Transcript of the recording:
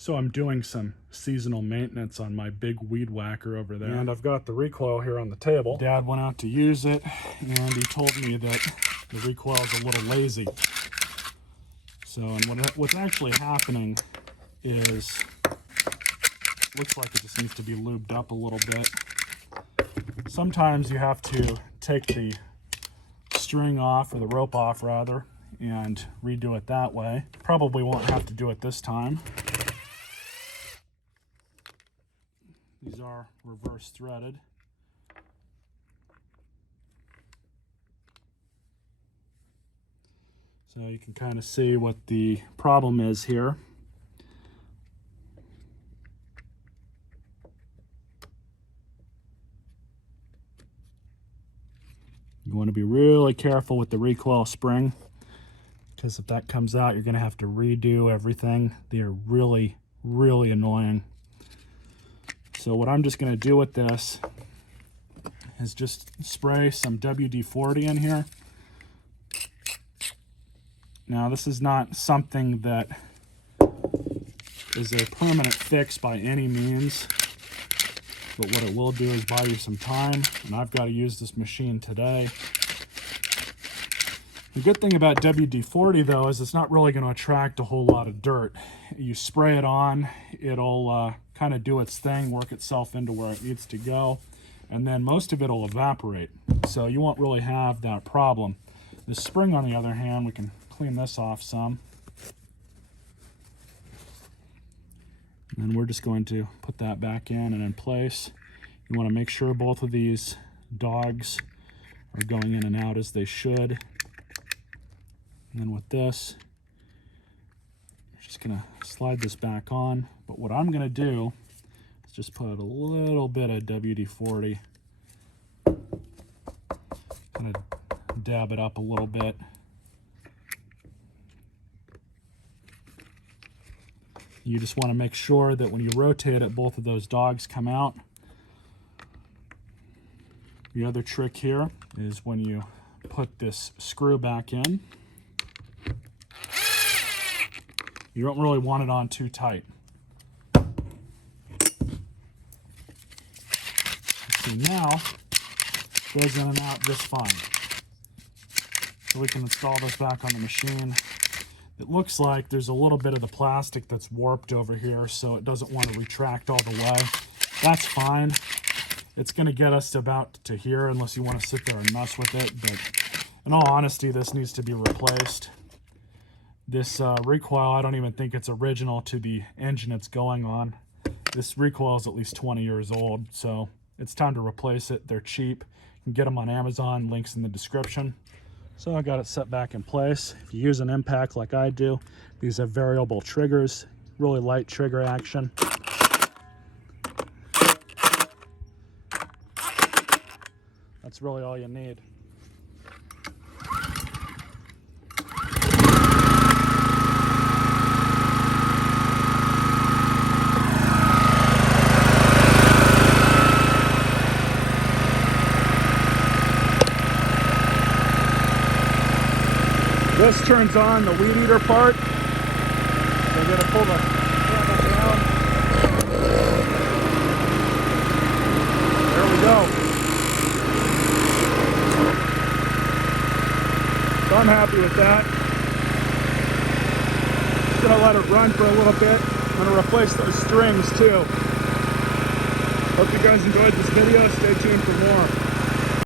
So I'm doing some seasonal maintenance on my big weed whacker over there. And I've got the Recoil here on the table. Dad went out to use it, and he told me that the Recoil is a little lazy. So, and what's actually happening is, looks like it just needs to be lubed up a little bit. Sometimes you have to take the string off, or the rope off rather, and redo it that way. Probably won't have to do it this time. These are reverse threaded. So you can kind of see what the problem is here. You want to be really careful with the recoil spring, because if that comes out, you're going to have to redo everything. They are really, really annoying. So what I'm just going to do with this is just spray some WD-40 in here. Now, this is not something that is a permanent fix by any means, but what it will do is buy you some time, and I've got to use this machine today. The good thing about WD-40 though is it's not really going to attract a whole lot of dirt. You spray it on, it'll kind of do its thing, work itself into where it needs to go, and then most of it will evaporate, so you won't really have that problem. The spring, on the other hand, we can clean this off some, and then we're just going to put that back in and in place. You want to make sure both of these dogs are going in and out as they should. And then with this, I'm just going to slide this back on. But what I'm going to do is just put a little bit of WD-40, kind of dab it up a little bit. You just want to make sure that when you rotate it, both of those dogs come out. The other trick here is when you put this screw back in, you don't really want it on too tight. See, now it goes in and out just fine. So we can install this back on the machine. It looks like there's a little bit of the plastic that's warped over here, so it doesn't want to retract all the way. That's fine. It's going to get us about to here unless you want to sit there and mess with it, but in all honesty, this needs to be replaced. This Recoil, I don't even think it's original to the engine it's going on. This Recoil is at least 20 years old, so it's time to replace it. They're cheap. You can get them on Amazon, links in the description. So I got it set back in place. If you use an impact like I do, these have variable triggers, really light trigger action. That's really all you need. This turns on the weed eater part. We're going to pull the handle down. There we go. So I'm happy with that. Just going to let it run for a little bit. I'm going to replace those strings too. Hope you guys enjoyed this video. Stay tuned for more.